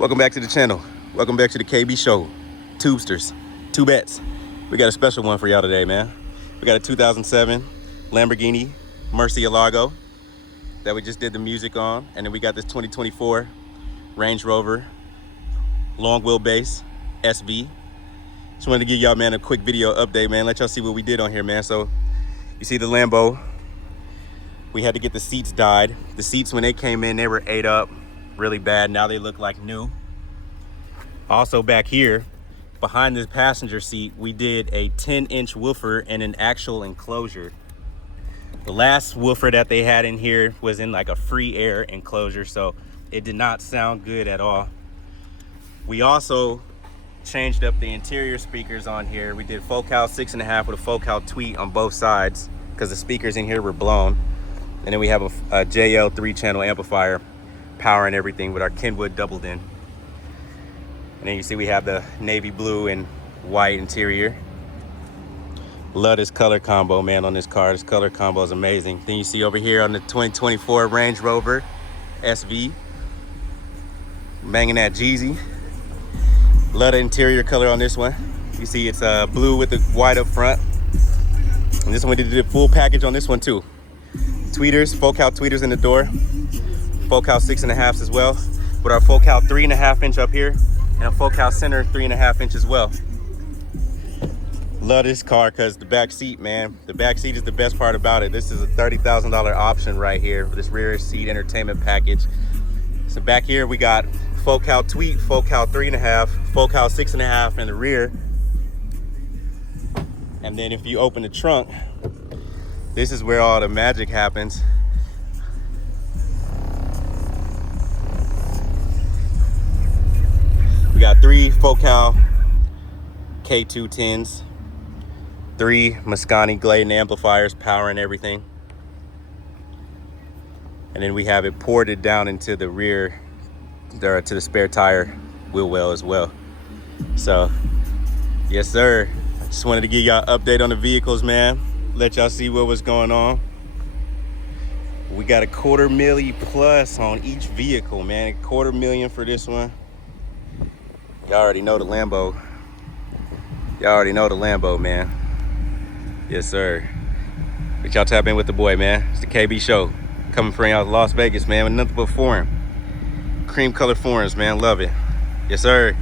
Welcome back to the channel. Welcome back to the KB Show. Tubesters, two bets. We got a special one for y'all today, man. We got a 2007 Lamborghini Murcielago that we just did the music on. And then we got this 2024 Range Rover long wheelbase SV. Just wanted to give y'all, man, a quick video update, man. Let y'all see what we did on here, man. So you see the Lambo. We had to get the seats dyed. The seats, when they came in, they were ate up really bad. Now they look like new. Also back here, behind the passenger seat, we did a 10-inch woofer and an actual enclosure. The last woofer that they had in here was in like a free air enclosure, so it did not sound good at all. We also changed up the interior speakers on here. We did Focal 6.5 with a Focal tweet on both sides because the speakers in here were blown. And then we have a JL 3-channel amplifier powering everything with our Kenwood doubled in. And then you see we have the navy blue and white interior. Love this color combo, man, on this car. This color combo is amazing. Then you see over here on the 2024 Range Rover SV, banging that Jeezy. Love the interior color on this one. You see it's blue with the white up front. And this one, we did a full package on this one too. Tweeters, Focal tweeters in the door. Focal 6.5s as well. With our Focal 3.5-inch up here and a Focal center 3.5-inch as well. Love this car because the back seat, man. The back seat is the best part about it. This is a $30,000 option right here for this rear seat entertainment package. So back here we got Focal tweet, Focal 3.5, Focal 6.5 in the rear. And then if you open the trunk, this is where all the magic happens. We got 3 Focal K210s, 3 Mosconi Gladen amplifiers powering everything. And then we have it ported down into the rear, to the spare tire wheel well as well. So, yes sir. Just wanted to give y'all an update on the vehicles, man. Let y'all see what was going on. We got $250,000 plus on each vehicle, man. $250,000 for this one. Y'all already know the Lambo. Y'all already know the Lambo, man. Yes, sir. But y'all tap in with the boy, man. It's the KB Show. Coming from y'all Las Vegas, man, with nothing but foreign. Cream color foreigns, man. Love it. Yes, sir.